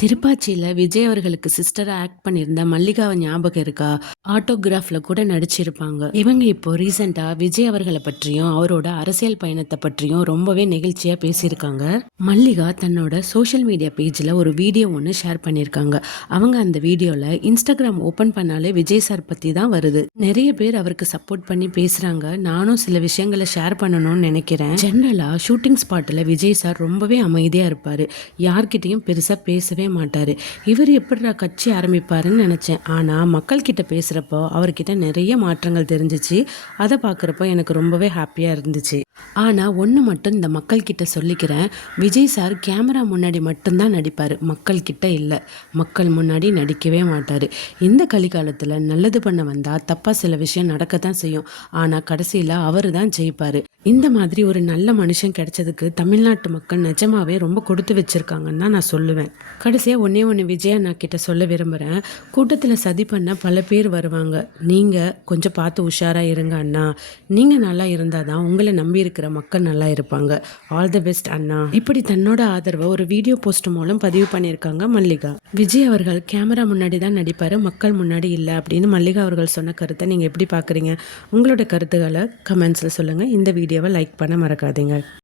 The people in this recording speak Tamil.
திருப்பாச்சியில விஜய் அவர்களுக்கு சிஸ்டரா ஆக்ட் பண்ணியிருந்த மல்லிகாவை ஞாபகம் இருக்கா? ஆட்டோகிராஃப்ல கூட நடிச்சிருப்பாங்க. இவங்க இப்போ ரீசெண்டா விஜய் அவர்களை பற்றியும் அவரோட அரசியல் பயணத்தை பற்றியும் ரொம்பவே நெகிழ்ச்சியா பேசியிருக்காங்க. மல்லிகா தன்னோட சோஷியல் மீடியா பேஜ்ல ஒரு வீடியோ ஒன்று ஷேர் பண்ணியிருக்காங்க. அவங்க அந்த வீடியோல இன்ஸ்டாகிராம் ஓபன் பண்ணாலே விஜய் சார் பத்தி தான் வருது. நிறைய பேர் அவருக்கு சப்போர்ட் பண்ணி பேசுறாங்க. நானும் சில விஷயங்களை ஷேர் பண்ணணும்னு நினைக்கிறேன். ஜென்ரலா ஷூட்டிங் ஸ்பாட்ல விஜய் சார் ரொம்பவே அமைதியா இருப்பாரு. யார்கிட்டயும் பெருசா பேசவே மாட்டாரு. இவர் எப்படிடா கட்சி ஆரம்பிப்பாருன்னு நினைச்சேன். ஆனா மக்கள் கிட்ட பேசுறப்போ அவர்கிட்ட நிறைய மாற்றங்கள் தெரிஞ்சிச்சு. அதை பார்க்குறப்போ எனக்கு ரொம்பவே ஹாப்பியா இருந்துச்சு. ஆனா ஒன்று மட்டும் இந்த மக்கள் கிட்ட சொல்லிக்கிறேன், விஜய் சார் கேமரா முன்னாடி மட்டும்தான் நடிப்பாரு, மக்கள் கிட்ட இல்லை. மக்கள் முன்னாடி நடிக்கவே மாட்டாரு. இந்த கலிகாலத்துல நல்லது பண்ண வந்தா தப்பா சில விஷயம் நடக்கத்தான் செய்யும். ஆனா கடைசியில அவரு தான் ஜெயிப்பாரு. இந்த மாதிரி ஒரு நல்ல மனுஷன் கிடைச்சதுக்கு தமிழ்நாட்டு மக்கள் நிஜமாவே ரொம்ப கொடுத்து வச்சிருக்காங்கன்னு தான் நான் சொல்லுவேன். கடைசியாக ஒன்று விஜயா நான் கிட்ட சொல்ல விரும்புகிறேன். கூட்டத்தில் சதி பண்ண பல பேர் வருவாங்க. நீங்கள் கொஞ்சம் பார்த்து உஷாராக இருங்க அண்ணா. நீங்கள் நல்லா இருந்தால் தான் உங்களை நம்பி இருக்கிற மக்கள் நல்லா இருப்பாங்க. ஆல் தி பெஸ்ட் அண்ணா. இப்படி தன்னோட ஆதரவை ஒரு வீடியோ போஸ்ட் மூலம் பதிவு பண்ணியிருக்காங்க மல்லிகா. விஜய் அவர்கள் கேமரா முன்னாடி தான் நடிப்பார், மக்கள் முன்னாடி இல்லை அப்படின்னு மல்லிகா அவர்கள் சொன்ன கருத்தை நீங்கள் எப்படி பார்க்குறீங்க? உங்களோட கருத்துக்களை கமெண்ட்ஸில் சொல்லுங்கள். இந்த வீடியோவை லைக் பண்ண மறக்காதீங்க.